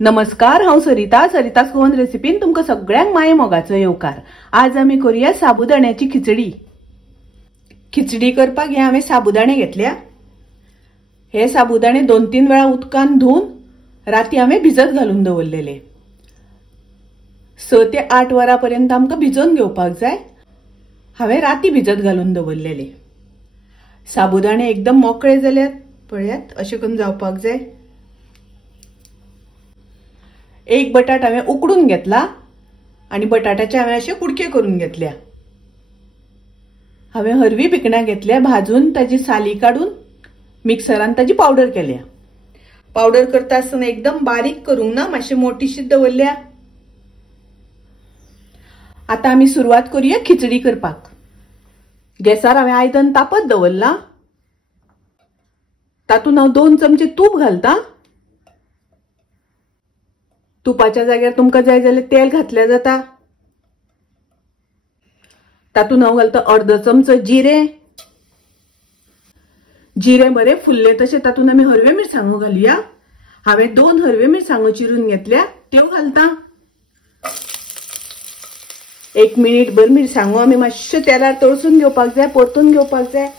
नमस्कार, हांव सरितास गोवन रेसिपीन तुमकां सगळ्यांक माये मोगाचो येवकार। आज आमी करूया साबुदाण्याची खिचडी। खिचडी करपाक हे हांवें साबुदाणे घेतल्या। हे साबुदाणे 2-3 वेळा उदकान धुवन राती हांवें भिजत घालून दवरलेले। 6 ते 8 वरां पर्यंत आमकां भिजोवन घेवपाक जाय। हांवें राती भिजत घालून दवरलेले। साबुदाणे एकदम मोकळे जाल्यात, पळयात अशें करून जावपाक जाय। एक बटाट हांवें उकडून घेतला आणि बटाट्याचे हांवें अशे कुडके करून घेतल्या। हांवें हरवी भिकणां घेतल्या, भाजून ताजी साली काढून मिक्सरान ताजी पावडर केल्या। पावडर करता आसतना एकदम बारीक करूंक ना, मातशी मोठीशी दवरल्या। आता आमी सुरवात करूया खिचडी करपाक। गॅसार हांवें आयदन तापत दवरला। तातूंत हांव 2 चमचे तूप घालता। तुपाच्या जाग्यार तुमकां जाय जाल्यार तेल घातल्या जाता। तातूंत हांव घालता अर्दो चमचो जिरे। जिरे बरे फुल्ले तशे तातूंत आमी हरव्यो मिरसांगो घालुया। हांवें 2 हरव्यो मिरसांगो चिरून घेतल्या, त्यो घालता। 1 मिनिट भर मिरसांगो आमी मातश्यो तेलार तळसून घेवपाक जाय, परतून घेवपाक जाय।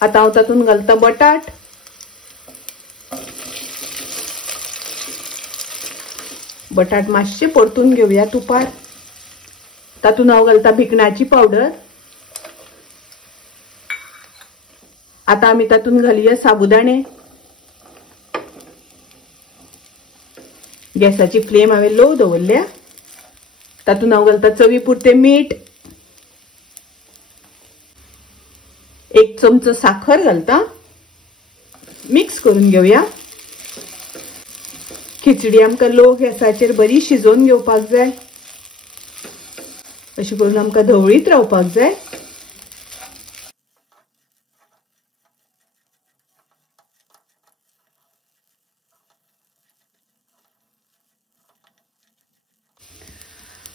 आता हांव तातूंत घालता बटाट। बटाट मातशे परतून घेवया तुपार। तातूंत हांव घालता भिकणाची पावडर। आता आमी तातूंत घालुया साबुदाणे। गॅसाची फ्लेम हांवें लो दवरल्या। तातूंत हांव घालता चवी पुरते मीठ। 1 चमचो साखर घालता। मिक्स करून घेवया। खिचडी आमकां लो गॅसाचेर बरी शिजोवन घेवपाक जाय। अशी करून आमकां धवळीत रावपाक जाय।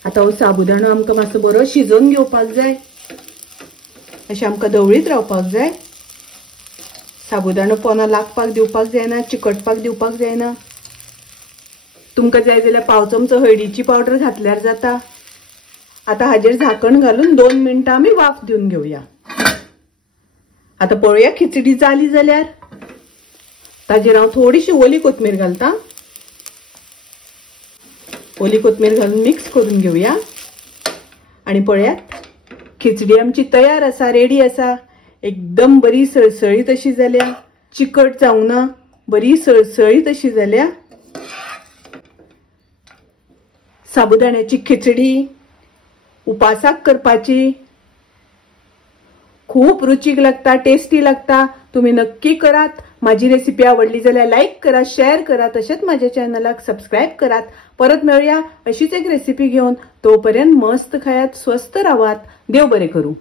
आता हो साबुदाणो आमकां मातसो बरो शिजोवन घेवपाक जाय। अशें आमकां धवळीत रावपाक जाय। साबुदाणो पोना लागपाक दिवपाक जायना, चिकटपाक दिवपाक जायना। तुमकां जाय जाल्यार पाव चमचो हळदीची पावडर घातल्यार जाता। आता हाजेर झाकण घालून 2 मिनिटां आमी वाफ दिवन घेवया। आता पळोवया खिचडी जाली जाल्यार। ताजेर हांव थोडीशी ओली कोथमीर घालता। ओली कोथमीर घालून मिक्स करून घेवया। आणि पळयात खिचडी आमची तयार आसा, रेडी आसा। एकदम बरी सळसळीत अशी जाल्या, चिकट जावंक ना, बरी सळसळीत अशी जाल्या। साबुदाण्याची खिचडी उपासाक करपाची, खूप रुचीक लागता, टेस्टी लागता। तुम्ही नक्की करात। माझी रेसिपी आवडली जाल्यार लाईक करा, शेअर करा, तसेच माझ्या चॅनलाक सबस्क्राईब करात। परत मिळूया अशीच एक रेसिपी घेऊन। तोपर्यंत मस्त खायात, स्वस्त राहात। देव बरे करू।